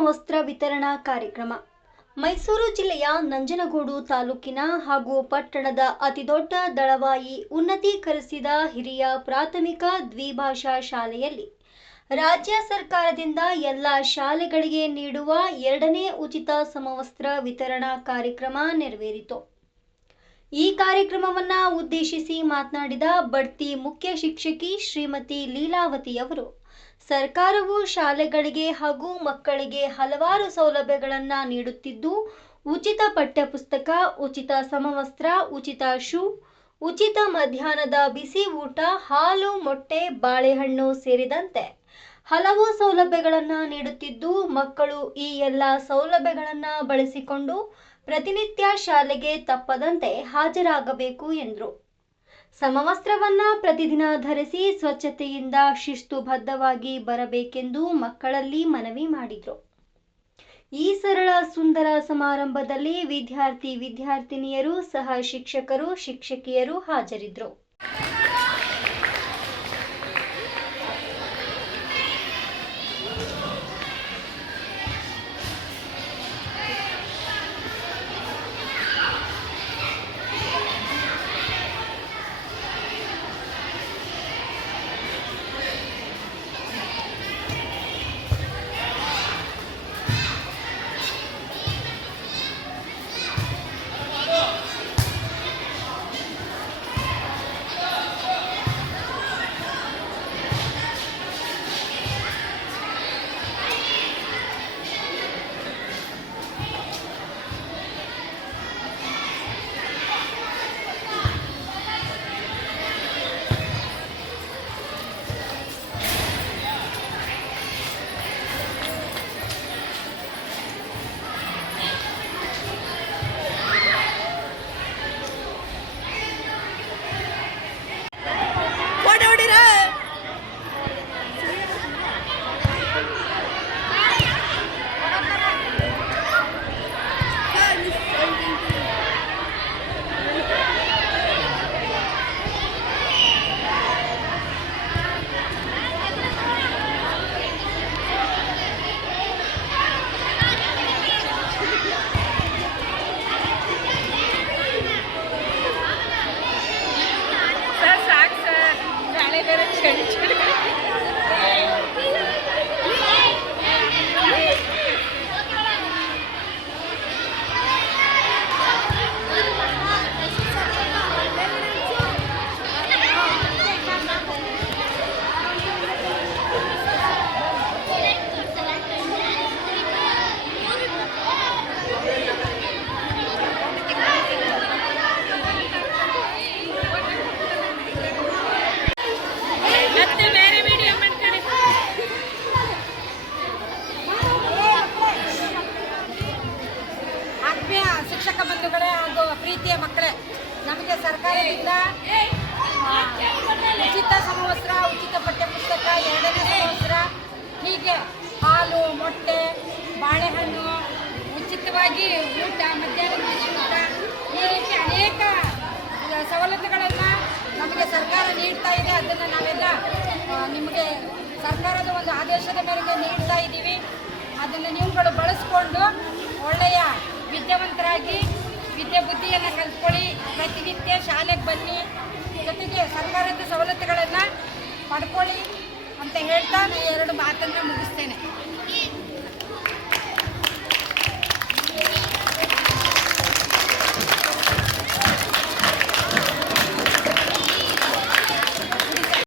ಸಮವಸ್ತ್ರ ವಿತರಣಾ ಕಾರ್ಯಕ್ರಮ ಮೈಸೂರು ಜಿಲ್ಲೆಯ ನಂಜನಗೂಡು ತಾಲೂಕಿನ ಹಾಗೂ ಪಟ್ಟಣದ ಅತಿದೊಡ್ಡ ದಳವಾಯಿ ಉನ್ನತೀಕರಿಸಿದ ಹಿರಿಯ ಪ್ರಾಥಮಿಕ ದ್ವಿಭಾಷಾ ಶಾಲೆಯಲ್ಲಿ ರಾಜ್ಯ ಸರ್ಕಾರದಿಂದ ಎಲ್ಲ ಶಾಲೆಗಳಿಗೆ ನೀಡುವ 2ನೇ ಉಚಿತ ಸಮವಸ್ತ್ರ ವಿತರಣಾ ಕಾರ್ಯಕ್ರಮ ನೆರವೇರಿತು. ಈ ಕಾರ್ಯಕ್ರಮವನ್ನು ಉದ್ದೇಶಿಸಿ ಮಾತನಾಡಿದ ಬಡ್ತಿ ಮುಖ್ಯ ಶಿಕ್ಷಕಿ ಶ್ರೀಮತಿ ಲೀಲಾವತಿ ಅವರು, ಸರ್ಕಾರವು ಶಾಲೆಗಳಿಗೆ ಹಾಗೂ ಮಕ್ಕಳಿಗೆ ಹಲವಾರು ಸೌಲಭ್ಯಗಳನ್ನು ನೀಡುತ್ತಿದ್ದು, ಉಚಿತ ಪಠ್ಯಪುಸ್ತಕ, ಉಚಿತ ಸಮವಸ್ತ್ರ, ಉಚಿತ ಶೂ, ಉಚಿತ ಮಧ್ಯಾಹ್ನದ ಬಿಸಿ ಊಟ, ಹಾಲು, ಮೊಟ್ಟೆ, ಬಾಳೆಹಣ್ಣು ಸೇರಿದಂತೆ ಹಲವು ಸೌಲಭ್ಯಗಳನ್ನು ನೀಡುತ್ತಿದ್ದು, ಮಕ್ಕಳು ಈ ಎಲ್ಲ ಸೌಲಭ್ಯಗಳನ್ನು ಬಳಸಿಕೊಂಡು ಪ್ರತಿನಿತ್ಯ ಶಾಲೆಗೆ ತಪ್ಪದಂತೆ ಹಾಜರಾಗಬೇಕು ಎಂದರು. ಸಮವಸ್ತ್ರವನ್ನು ಪ್ರತಿದಿನ ಧರಿಸಿ ಸ್ವಚ್ಛತೆಯಿಂದ ಶಿಸ್ತುಬದ್ಧವಾಗಿ ಬರಬೇಕೆಂದು ಮಕ್ಕಳಲ್ಲಿ ಮನವಿ ಮಾಡಿದರು. ಈ ಸರಳ ಸುಂದರ ಸಮಾರಂಭದಲ್ಲಿ ವಿದ್ಯಾರ್ಥಿನಿಯರು, ಸಹ ಶಿಕ್ಷಕರು, ಶಿಕ್ಷಕಿಯರು ಹಾಜರಿದ್ದರು. ಶಿಕ್ಷಕ ಬಂಧುಗಳೇ ಹಾಗೂ ಪ್ರೀತಿಯ ಮಕ್ಕಳೇ, ನಮಗೆ ಸರ್ಕಾರದಿಂದ ಉಚಿತ ಸಮವಸ್ತ್ರ, ಉಚಿತ ಪಠ್ಯಪುಸ್ತಕ, 2ನೇ ಸಮವಸ್ತ್ರ, ಹೀಗೆ ಹಾಲು, ಮೊಟ್ಟೆ, ಬಾಳೆಹಣ್ಣು, ಉಚಿತವಾಗಿ ಊಟ, ಮಧ್ಯಾಹ್ನದ ಊಟ, ಈ ರೀತಿ ಅನೇಕ ಸವಲತ್ತುಗಳನ್ನು ನಮಗೆ ಸರ್ಕಾರ ನೀಡ್ತಾ ಇದೆ. ಅದನ್ನು ನಾವೆಲ್ಲ ನಿಮಗೆ ಸರ್ಕಾರದ ಒಂದು ಆದೇಶದ ಮೇರೆಗೆ ನೀಡ್ತಾ ಇದ್ದೀವಿ. ಅದನ್ನು ನೀವುಗಳು ಬಳಸ್ಕೊಂಡು ಒಳ್ಳೆಯ ವಿದ್ಯಾವಂತರಾಗಿ ವಿದ್ಯೆ ಬುದ್ಧಿಯನ್ನು ಕಲ್ತ್ಕೊಳ್ಳಿ, ಪ್ರತಿನಿತ್ಯ ಶಾಲೆಗೆ ಬನ್ನಿ, ಜೊತೆಗೆ ಸರ್ಕಾರದ ಸವಲತ್ತುಗಳನ್ನು ಪಡ್ಕೊಳ್ಳಿ ಅಂತ ಹೇಳ್ತಾ ನಾನು 2 ಮಾತನ್ನು ಮುಗಿಸ್ತೇನೆ.